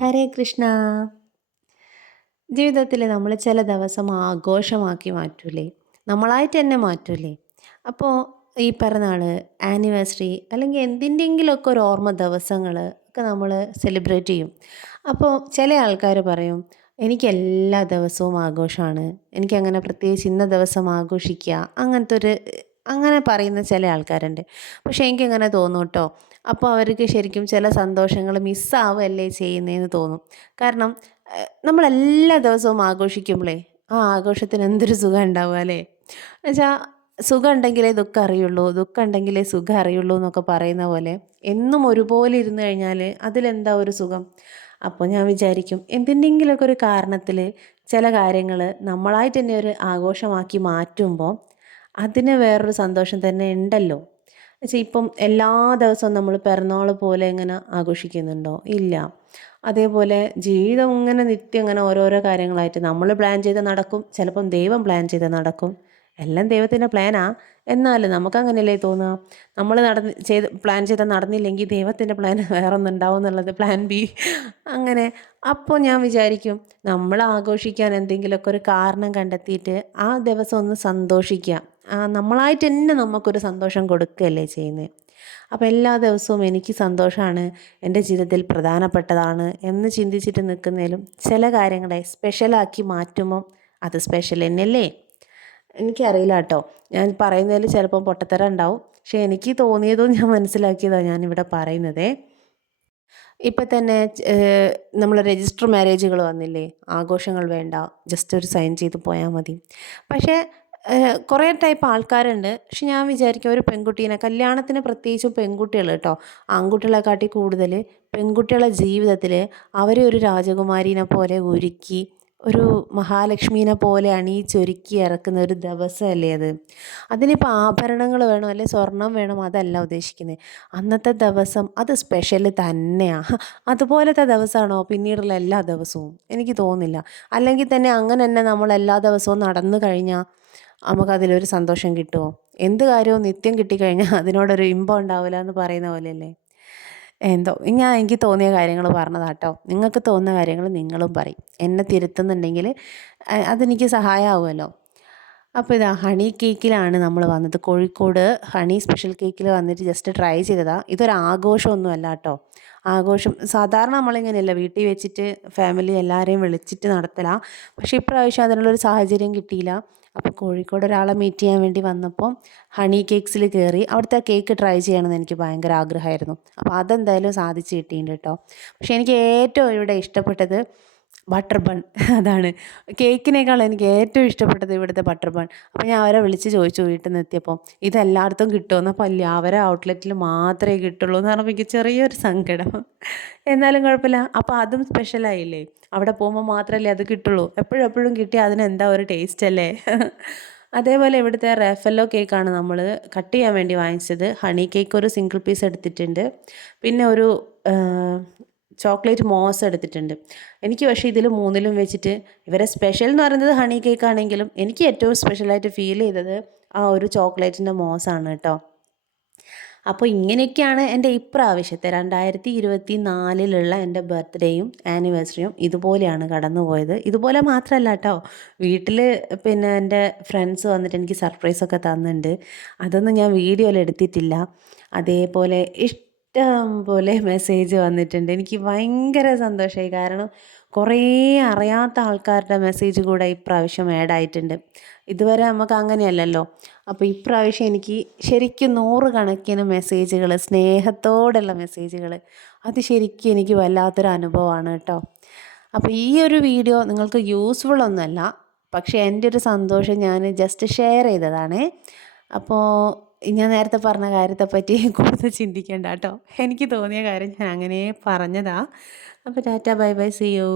ഹരേ കൃഷ്ണ. ജീവിതത്തിൽ നമ്മൾ ചില ദിവസം ആഘോഷമാക്കി മാറ്റൂലേ, നമ്മളായിട്ട് തന്നെ മാറ്റൂലേ. അപ്പോൾ ഈ പിറന്നാൾ, ആനിവേഴ്സറി അല്ലെങ്കിൽ എന്തിൻ്റെങ്കിലുമൊക്കെ ഒരു ഓർമ്മ ദിവസങ്ങൾ ഒക്കെ നമ്മൾ സെലിബ്രേറ്റ് ചെയ്യും. അപ്പോൾ ചില ആൾക്കാർ പറയും, എനിക്ക് എല്ലാ ദിവസവും ആഘോഷമാണ്, എനിക്കങ്ങനെ പ്രത്യേകിച്ച് ഇന്ന ദിവസം ആഘോഷിക്കുക അങ്ങനത്തെ ഒരു അങ്ങനെ പറയുന്ന ചില ആൾക്കാരുണ്ട്. പക്ഷേ എനിക്കങ്ങനെ തോന്നും കേട്ടോ. അപ്പോൾ അവർക്ക് ശരിക്കും ചില സന്തോഷങ്ങൾ മിസ്സാവുകയല്ലേ ചെയ്യുന്നതെന്ന് തോന്നും. കാരണം നമ്മളെല്ലാ ദിവസവും ആഘോഷിക്കുമ്പോഴേ ആ ആഘോഷത്തിന് എന്തൊരു സുഖം ഉണ്ടാവുക അല്ലേ. എന്നുവെച്ചാൽ സുഖം ഉണ്ടെങ്കിലേ ദുഃഖം അറിയുള്ളൂ, ദുഃഖം ഉണ്ടെങ്കിലേ സുഖം അറിയുള്ളൂ എന്നൊക്കെ പറയുന്ന പോലെ എന്നും ഒരുപോലെ ഇരുന്ന് കഴിഞ്ഞാൽ അതിലെന്താ ഒരു സുഖം. അപ്പോൾ ഞാൻ വിചാരിക്കും, എന്തിൻ്റെങ്കിലുമൊക്കെ ഒരു കാരണത്തിൽ ചില കാര്യങ്ങൾ നമ്മളായിട്ട് തന്നെ ഒരു ആഘോഷമാക്കി മാറ്റുമ്പോൾ അതിന് വേറൊരു സന്തോഷം തന്നെ ഉണ്ടല്ലോ. എന്നുവെച്ചാൽ ഇപ്പം എല്ലാ ദിവസവും നമ്മൾ പിറന്നാൾ പോലെ ഇങ്ങനെ ആഘോഷിക്കുന്നുണ്ടോ? ഇല്ല. അതേപോലെ ജീവിതം ഇങ്ങനെ നിത്യം ഇങ്ങനെ ഓരോരോ കാര്യങ്ങളായിട്ട് നമ്മൾ പ്ലാൻ ചെയ്ത് നടക്കും, ചിലപ്പം ദൈവം പ്ലാൻ ചെയ്ത് നടക്കും. എല്ലാം ദൈവത്തിൻ്റെ പ്ലാനാ. എന്നാലും നമുക്കങ്ങനെയല്ലേ തോന്നുക. നമ്മൾ പ്ലാൻ ചെയ്ത് നടന്നില്ലെങ്കിൽ ദൈവത്തിൻ്റെ പ്ലാൻ വേറെ ഒന്നുണ്ടാവും എന്നുള്ളത്, പ്ലാൻ ബി. അങ്ങനെ അപ്പോൾ ഞാൻ വിചാരിക്കും, നമ്മൾ ആഘോഷിക്കാൻ എന്തെങ്കിലുമൊക്കെ ഒരു കാരണം കണ്ടെത്തിയിട്ട് ആ ദിവസം ഒന്ന് സന്തോഷിക്കുക. നമ്മളായിട്ട് തന്നെ നമുക്കൊരു സന്തോഷം കൊടുക്കുകയല്ലേ ചെയ്യുന്നത്. അപ്പോൾ എല്ലാ ദിവസവും എനിക്ക് സന്തോഷമാണ്, എൻ്റെ ജീവിതത്തിൽ പ്രധാനപ്പെട്ടതാണ് എന്ന് ചിന്തിച്ചിട്ട് നിൽക്കുന്നതിലും ചില കാര്യങ്ങളെ സ്പെഷ്യലാക്കി മാറ്റുമ്പം അത് സ്പെഷ്യൽ തന്നെയല്ലേ. എനിക്കറിയില്ല കേട്ടോ, ഞാൻ പറയുന്നതിൽ ചിലപ്പം പൊട്ടത്തരം ഉണ്ടാവും. പക്ഷേ എനിക്ക് തോന്നിയതും ഞാൻ മനസ്സിലാക്കിയതാണ് ഞാനിവിടെ പറയുന്നതേ. ഇപ്പം തന്നെ നമ്മൾ രജിസ്റ്റർ മാരേജുകൾ വന്നില്ലേ, ആഘോഷങ്ങൾ വേണ്ട, ജസ്റ്റ് ഒരു സൈൻ ചെയ്ത് പോയാൽ മതി. പക്ഷേ കുറേ ടൈപ്പ് ആൾക്കാരുണ്ട്. പക്ഷെ ഞാൻ വിചാരിക്കും, ഒരു പെൺകുട്ടീനെ കല്യാണത്തിന്, പ്രത്യേകിച്ചും പെൺകുട്ടികൾ കേട്ടോ, ആൺകുട്ടികളെക്കാട്ടി കൂടുതൽ പെൺകുട്ടികളെ ജീവിതത്തിൽ അവരെ ഒരു രാജകുമാരീനെ പോലെ ഒരുക്കി, ഒരു മഹാലക്ഷ്മീനെ പോലെ അണിയിച്ചൊരുക്കി ഇറക്കുന്ന ഒരു ദിവസമല്ലേ അത്. അതിനിപ്പോൾ ആഭരണങ്ങൾ വേണം അല്ലെ സ്വർണം വേണം അതല്ല ഉദ്ദേശിക്കുന്നത്. അന്നത്തെ ദിവസം അത് സ്പെഷ്യൽ തന്നെയാണ്. അതുപോലത്തെ ദിവസമാണോ പിന്നീടുള്ള എല്ലാ ദിവസവും? എനിക്ക് തോന്നുന്നില്ല. അല്ലെങ്കിൽ തന്നെ അങ്ങനെ തന്നെ നമ്മൾ എല്ലാ ദിവസവും നടന്നു കഴിഞ്ഞാൽ നമുക്കതിലൊരു സന്തോഷം കിട്ടുമോ? എന്ത് കാര്യവും നിത്യം കിട്ടിക്കഴിഞ്ഞാൽ അതിനോടൊരു ഇമ്പം ഉണ്ടാവില്ല എന്ന് പറയുന്ന പോലെയല്ലേ. എന്തോ എനിക്ക് തോന്നിയ കാര്യങ്ങൾ പറഞ്ഞതാട്ടോ. നിങ്ങൾക്ക് തോന്നുന്ന കാര്യങ്ങൾ നിങ്ങളും പറയും. എന്നെ തിരുത്തുന്നുണ്ടെങ്കിൽ അതെനിക്ക് സഹായമാവുമല്ലോ. അപ്പോൾ ഇതാ ഹണി കേക്കിലാണ് നമ്മൾ വന്നത്. കോഴിക്കോട് ഹണി സ്പെഷ്യൽ കേക്കിൽ വന്നിട്ട് ജസ്റ്റ് ട്രൈ ചെയ്തതാണ്. ഇതൊരു ആഘോഷമൊന്നും അല്ല കേട്ടോ. ആഘോഷം സാധാരണ നമ്മളിങ്ങനെയല്ല, വീട്ടിൽ വെച്ചിട്ട് ഫാമിലി എല്ലാവരെയും വിളിച്ചിട്ട് നടത്തലാണ്. പക്ഷേ ഇപ്രാവശ്യം അതിനുള്ളൊരു സാഹചര്യം കിട്ടിയില്ല. അപ്പോൾ കോഴിക്കോട് ഒരാളെ മീറ്റ് ചെയ്യാൻ വേണ്ടി വന്നപ്പോൾ ഹണി കേക്ക്സിൽ കയറി. അവിടുത്തെ കേക്ക് ട്രൈ ചെയ്യണമെന്ന് എനിക്ക് ഭയങ്കര ആഗ്രഹമായിരുന്നു. അപ്പോൾ അതെന്തായാലും സാധിച്ച് കിട്ടിയിട്ടുണ്ട് കേട്ടോ. പക്ഷേ എനിക്ക് ഏറ്റവും ഇവിടെ ഇഷ്ടപ്പെട്ടത് ബട്ടർ ബൺ. അതാണ് കേക്കിനേക്കാൾ എനിക്ക് ഏറ്റവും ഇഷ്ടപ്പെട്ടത് ഇവിടുത്തെ ബട്ടർ ബൺ. അപ്പോൾ ഞാൻ അവരെ വിളിച്ച് ചോദിച്ചു വീട്ടിൽ നിന്ന് എത്തിയപ്പോൾ, ഇതെല്ലായിടത്തും കിട്ടുമെന്ന്. അപ്പോൾ അല്ല, അവരെ ഔട്ട്ലെറ്റിൽ മാത്രമേ കിട്ടുള്ളൂ എന്ന് പറഞ്ഞപ്പോൾ എനിക്ക് ചെറിയൊരു സങ്കടം. എന്നാലും കുഴപ്പമില്ല. അപ്പോൾ അതും സ്പെഷ്യലായില്ലേ. അവിടെ പോകുമ്പോൾ മാത്രമല്ലേ അത് കിട്ടുള്ളൂ. എപ്പോഴും എപ്പോഴും കിട്ടിയാൽ അതിനെന്താ ഒരു ടേസ്റ്റ് അല്ലേ. അതേപോലെ ഇവിടുത്തെ റാഫല്ലോ കേക്കാണ് നമ്മൾ കട്ട് ചെയ്യാൻ വേണ്ടി വാങ്ങിച്ചത്. ഹണി കേക്ക് ഒരു സിംഗിൾ പീസ് എടുത്തിട്ടുണ്ട്. പിന്നെ ഒരു ചോക്ലേറ്റ് മോസ് എടുത്തിട്ടുണ്ട്. എനിക്ക് പക്ഷേ ഇതിൽ മൂന്നിലും വെച്ചിട്ട് ഇവരെ സ്പെഷ്യൽ എന്ന് പറയുന്നത് ഹണി കേക്ക് ആണെങ്കിലും എനിക്ക് ഏറ്റവും സ്പെഷ്യലായിട്ട് ഫീൽ ചെയ്തത് ആ ഒരു ചോക്ലേറ്റിൻ്റെ മോസാണ് കേട്ടോ. അപ്പോൾ ഇങ്ങനെയൊക്കെയാണ് എൻ്റെ ഇപ്രാവശ്യത്തെ 2024 എൻ്റെ ബർത്ത്ഡേയും ആനിവേഴ്സറിയും ഇതുപോലെയാണ് കടന്നുപോയത്. ഇതുപോലെ മാത്രമല്ല കേട്ടോ, വീട്ടിൽ പിന്നെ എൻ്റെ ഫ്രണ്ട്സ് വന്നിട്ട് എനിക്ക് സർപ്രൈസൊക്കെ തന്നിട്ടുണ്ട്. അതൊന്നും ഞാൻ വീഡിയോയിൽ എടുത്തിട്ടില്ല. അതേപോലെ ഇഷ്ടം പോലെ മെസ്സേജ് വന്നിട്ടുണ്ട്. എനിക്ക് ഭയങ്കര സന്തോഷമായി. കാരണം കുറേ അറിയാത്ത ആൾക്കാരുടെ മെസ്സേജ് കൂടെ ഇപ്രാവശ്യം ആഡ് ആയിട്ടുണ്ട്. ഇതുവരെ നമുക്ക് അങ്ങനെയല്ലല്ലോ. അപ്പോൾ ഇപ്രാവശ്യം എനിക്ക് ശരിക്കും 100 കണക്കിന് മെസ്സേജുകൾ, സ്നേഹത്തോടുള്ള മെസ്സേജുകൾ, അത് ശരിക്കും എനിക്ക് വല്ലാത്തൊരു അനുഭവമാണ് കേട്ടോ. അപ്പോൾ ഈ ഒരു വീഡിയോ നിങ്ങൾക്ക് യൂസ്ഫുൾ ഒന്നുമല്ല, പക്ഷേ എൻ്റെ ഒരു സന്തോഷം ഞാൻ ജസ്റ്റ് ഷെയർ ചെയ്തതാണ്. അപ്പോൾ ഞാൻ നേരത്തെ പറഞ്ഞ കാര്യത്തെപ്പറ്റി കൂടുതൽ ചിന്തിക്കേണ്ട കേട്ടോ. എനിക്ക് തോന്നിയ കാര്യം ഞാൻ അങ്ങനെ പറഞ്ഞതാ. അപ്പോൾ tata, bye bye, see U.